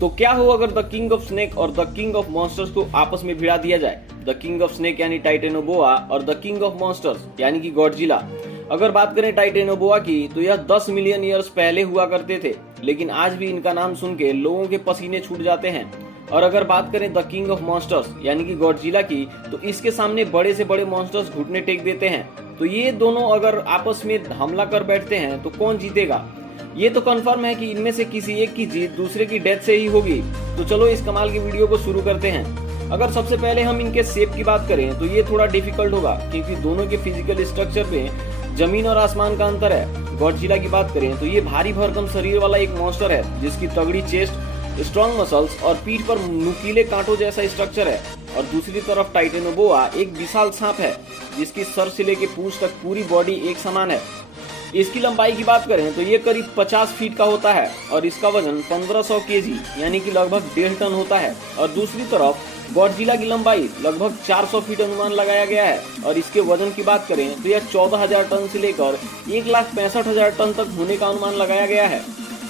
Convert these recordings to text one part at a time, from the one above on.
तो क्या हो अगर द किंग ऑफ स्नेक और द किंग ऑफ मॉन्स्टर्स को आपस में भिड़ा दिया जाए। द किंग ऑफ स्नेक यानी टाइटेनोबोआ और द किंग ऑफ मॉन्स्टर्स यानी कि गॉडजिला। अगर बात करें टाइटेनोबोआ की तो यह 10 मिलियन ईयर्स पहले हुआ करते थे, लेकिन आज भी इनका नाम सुन के लोगों के पसीने छूट जाते हैं। और अगर बात करें द किंग ऑफ मॉन्स्टर्स यानी कि गॉडजिला की, तो इसके सामने बड़े से बड़े मॉन्स्टर्स घुटने टेक देते हैं। तो ये दोनों अगर आपस में हमला कर बैठते हैं तो कौन जीतेगा? ये तो कंफर्म है कि इनमें से किसी एक की जीत दूसरे की डेथ से ही होगी। तो चलो इस कमाल की वीडियो को शुरू करते हैं। अगर सबसे पहले हम इनके शेप की बात करें तो ये थोड़ा डिफिकल्ट होगा, क्योंकि दोनों के फिजिकल स्ट्रक्चर में जमीन और आसमान का अंतर है। गॉडजिला की बात करें तो ये भारी भरकम शरीर वाला एक मॉन्स्टर है, जिसकी तगड़ी चेस्ट, स्ट्रॉन्ग मसल्स और पीठ पर नुकीले कांटों जैसा स्ट्रक्चर है। और दूसरी तरफ टाइटेनोबोआ एक विशाल सांप है, जिसकी सर से लेके पूंछ तक पूरी बॉडी एक समान है। इसकी लंबाई की बात करें तो ये करीब 50 फीट का होता है और इसका वजन 1500 केजी यानी कि लगभग 1.5 टन होता है। और दूसरी तरफ गॉडजिला की लंबाई लगभग 400 फीट अनुमान लगाया गया है और इसके वजन की बात करें तो यह 14,000 टन से लेकर 1,65,000 टन तक होने का अनुमान लगाया गया है।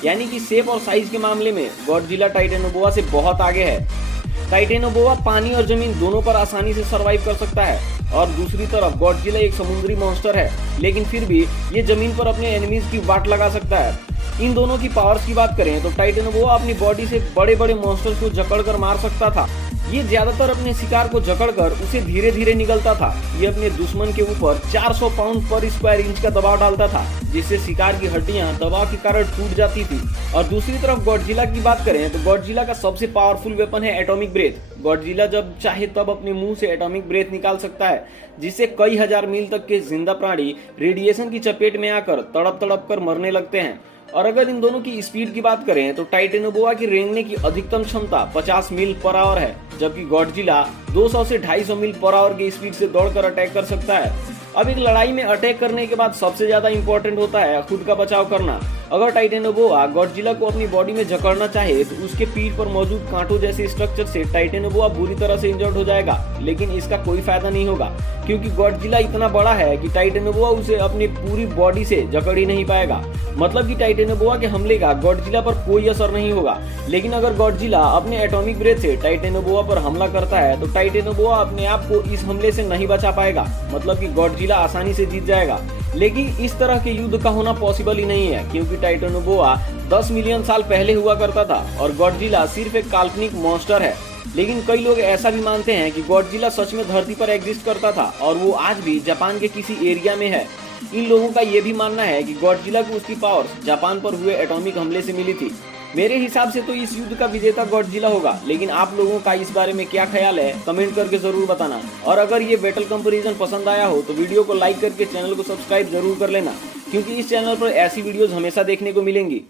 यानी कि शेप और साइज के मामले में गॉडजिला टाइटेनोबोआ से बहुत आगे है। टाइटेनोबोआ पानी और जमीन दोनों पर आसानी से सरवाइव कर सकता है और दूसरी तरफ गॉडजिला एक समुद्री मॉन्स्टर है, लेकिन फिर भी ये जमीन पर अपने एनिमीज की वाट लगा सकता है। इन दोनों की पावर्स की बात करें तो टाइटेनोबोआ अपनी बॉडी से बड़े बड़े मॉन्स्टर्स को जकड़कर मार सकता था। ये ज्यादातर अपने शिकार को जकड़कर उसे धीरे धीरे निगलता था। ये अपने दुश्मन के ऊपर 400 पाउंड पर स्क्वायर इंच का दबाव डालता था, जिससे शिकार की हड्डियां दबाव के कारण टूट जाती थी। और दूसरी तरफ गॉडजिला की बात करें तो गॉडजिला का सबसे पावरफुल वेपन है एटॉमिक ब्रेथ। गॉडजिला जब चाहे तब अपने मुंह से एटॉमिक ब्रेथ निकाल सकता है, जिससे कई हजार मील तक के जिंदा प्राणी रेडिएशन की चपेट में आकर तड़प तड़प कर मरने लगते हैं। और अगर इन दोनों की स्पीड की बात करें तो टाइटेनोबोआ की रेंगने की अधिकतम क्षमता 50 मील पर आवर है, जबकि गॉडजिला 200 से 250 मील पर आवर की स्पीड से दौड़कर अटैक कर सकता है। अब एक लड़ाई में अटैक करने के बाद सबसे ज्यादा इंपॉर्टेंट होता है खुद का बचाव करना। अगर टाइटेनोबोआ गॉडजिला को अपनी बॉडी में जकड़ना चाहे तो उसके पीठ पर मौजूद कांटों जैसे स्ट्रक्चर से टाइटेनोबोआ बुरी तरह से इंजर्ड हो जाएगा, लेकिन इसका कोई फायदा नहीं होगा, क्योंकि गॉडजिला इतना बड़ा है कि टाइटेनोबोआ उसे अपनी पूरी बॉडी से जकड़ ही नहीं पाएगा। मतलब कि टाइटेनोबोआ के हमले का गॉडजिला पर कोई असर नहीं होगा। लेकिन अगर गॉडजिला अपने एटॉमिक ब्रेथ से टाइटेनोबोआ पर हमला करता है तो टाइटेनोबोआ अपने आप को इस हमले से नहीं बचा पाएगा। मतलब कि गॉडजिला आसानी से जीत जाएगा। लेकिन इस तरह के युद्ध का होना पॉसिबल ही नहीं है, क्योंकि टाइटेनोबोआ 10 मिलियन साल पहले हुआ करता था और गॉडजिला सिर्फ एक काल्पनिक मॉन्स्टर है। लेकिन कई लोग ऐसा भी मानते हैं कि गॉडजिला सच में धरती पर एग्जिस्ट करता था और वो आज भी जापान के किसी एरिया में है। इन लोगों का ये भी मानना है कि गॉडजिला को उसकी पावर्स जापान पर हुए एटॉमिक हमले से मिली थी। मेरे हिसाब से तो इस युद्ध का विजेता गॉडजिला होगा, लेकिन आप लोगों का इस बारे में क्या ख्याल है कमेंट करके जरूर बताना। और अगर ये बैटल कंपैरिजन पसंद आया हो तो वीडियो को लाइक करके चैनल को सब्सक्राइब जरूर कर लेना, क्योंकि इस चैनल पर ऐसी वीडियोस हमेशा देखने को मिलेंगी।